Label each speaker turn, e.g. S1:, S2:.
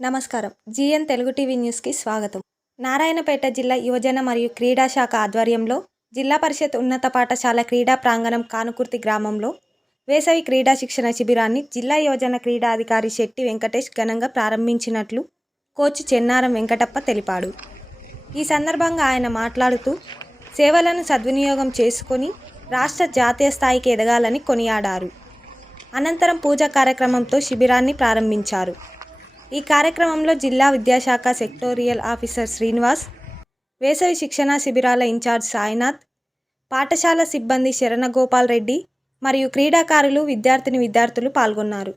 S1: నమస్కారం. GN Telugu TV న్యూస్కి స్వాగతం. నారాయణపేట జిల్లా యువజన మరియు క్రీడా శాఖ ఆధ్వర్యంలో జిల్లా పరిషత్ ఉన్నత పాఠశాల క్రీడా ప్రాంగణం కానుకుర్తి గ్రామంలో వేసవి క్రీడా శిక్షణ శిబిరాన్ని జిల్లా యువజన క్రీడాధికారి శెట్టి వెంకటేష్ ఘనంగా ప్రారంభించినట్లు కోచ్ చెన్నారం వెంకటప్ప తెలిపాడు. ఈ సందర్భంగా ఆయన మాట్లాడుతూ సేవలను సద్వినియోగం చేసుకొని రాష్ట్ర జాతీయ స్థాయికి ఎదగాలని కొనియాడారు. అనంతరం పూజా కార్యక్రమంతో శిబిరాన్ని ప్రారంభించారు. ఈ కార్యక్రమంలో జిల్లా విద్యాశాఖ సెక్టోరియల్ ఆఫీసర్ శ్రీనివాస్ వేసవి శిక్షణ శిబిరాల ఇన్ఛార్జ్ సాయినాథ్ పాఠశాల సిబ్బంది శరణగోపాల్ రెడ్డి మరియు క్రీడాకారులు విద్యార్థిని విద్యార్థులు పాల్గొన్నారు.